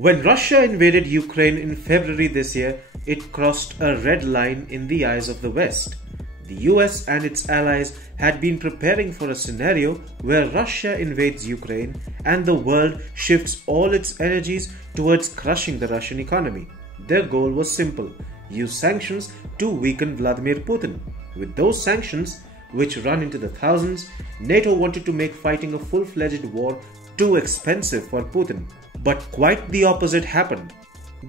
When Russia invaded Ukraine in February this year, it crossed a red line in the eyes of the West. The US and its allies had been preparing for a scenario where Russia invades Ukraine and the world shifts all its energies towards crushing the Russian economy. Their goal was simple: use sanctions to weaken Vladimir Putin. With those sanctions, which run into the thousands, NATO wanted to make fighting a full-fledged war too expensive for Putin. But quite the opposite happened.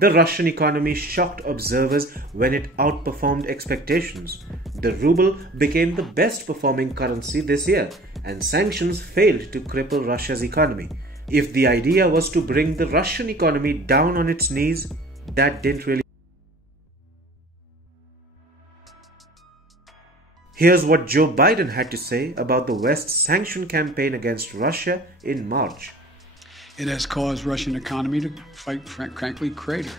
The Russian economy shocked observers when it outperformed expectations. The ruble became the best performing currency this year, and sanctions failed to cripple Russia's economy. If the idea was to bring the Russian economy down on its knees, that didn't really. Here's what Joe Biden had to say about the West's sanction campaign against Russia in March. It has caused Russian economy to frankly crater.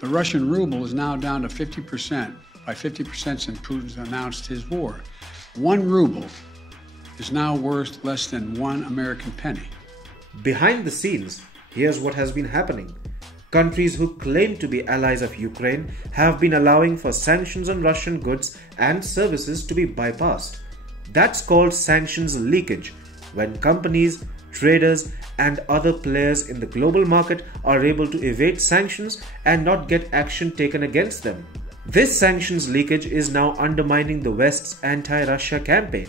The Russian ruble is now down to 50%, by 50% since Putin announced his war. 1 ruble is now worth less than 1 American penny. Behind the scenes, here's what has been happening. Countries who claim to be allies of Ukraine have been allowing for sanctions on Russian goods and services to be bypassed. That's called sanctions leakage, when companies, traders, and other players in the global market are able to evade sanctions and not get action taken against them. This sanctions leakage is now undermining the West's anti-Russia campaign.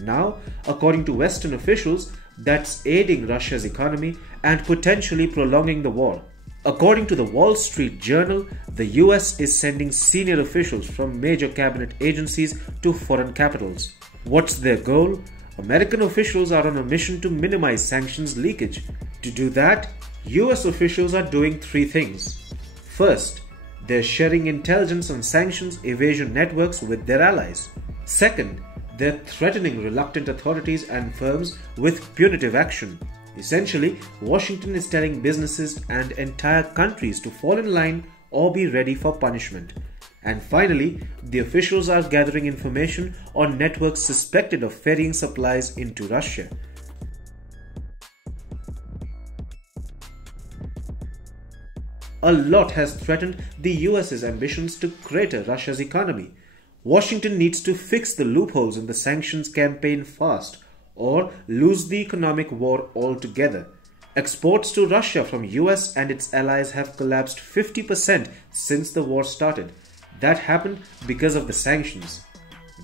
Now, according to Western officials, that's aiding Russia's economy and potentially prolonging the war. According to the Wall Street Journal, the US is sending senior officials from major cabinet agencies to foreign capitals. What's their goal? American officials are on a mission to minimize sanctions leakage. To do that, US officials are doing 3 things. First, they're sharing intelligence on sanctions evasion networks with their allies. Second, they're threatening reluctant authorities and firms with punitive action. Essentially, Washington is telling businesses and entire countries to fall in line or be ready for punishment. And finally, the officials are gathering information on networks suspected of ferrying supplies into Russia. A lot has threatened the US's ambitions to crater Russia's economy. Washington needs to fix the loopholes in the sanctions campaign fast, or lose the economic war altogether. Exports to Russia from US and its allies have collapsed 50% since the war started. That happened because of the sanctions.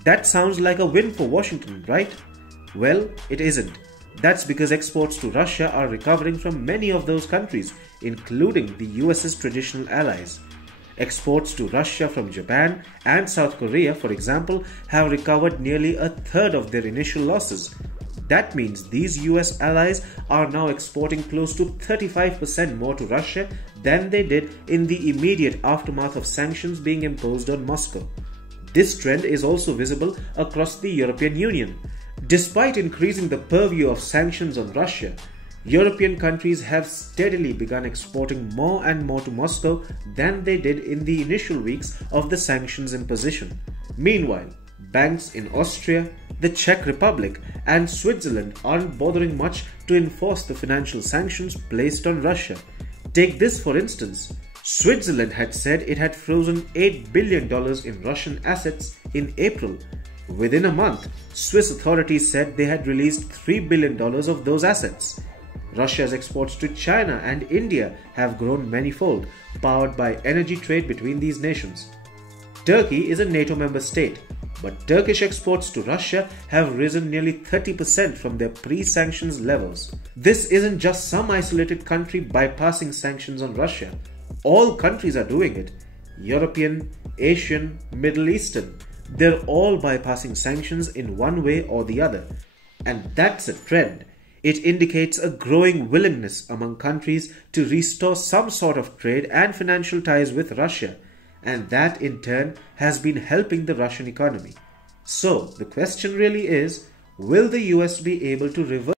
That sounds like a win for Washington, right? Well, it isn't. That's because exports to Russia are recovering from many of those countries, including the US's traditional allies. Exports to Russia from Japan and South Korea, for example, have recovered nearly a third of their initial losses. That means these US allies are now exporting close to 35% more to Russia than they did in the immediate aftermath of sanctions being imposed on Moscow. This trend is also visible across the European Union. Despite increasing the purview of sanctions on Russia, European countries have steadily begun exporting more and more to Moscow than they did in the initial weeks of the sanctions imposition. Meanwhile, banks in Austria, the Czech Republic, and Switzerland aren't bothering much to enforce the financial sanctions placed on Russia. Take this for instance. Switzerland had said it had frozen $8 billion in Russian assets in April. Within a month, Swiss authorities said they had released $3 billion of those assets. Russia's exports to China and India have grown manifold, powered by energy trade between these nations. Turkey is a NATO member state, but Turkish exports to Russia have risen nearly 30% from their pre-sanctions levels. This isn't just some isolated country bypassing sanctions on Russia. All countries are doing it. European, Asian, Middle Eastern. They're all bypassing sanctions in one way or the other. And that's a trend. It indicates a growing willingness among countries to restore some sort of trade and financial ties with Russia. And that in turn has been helping the Russian economy. So the question really is, will the US be able to reverse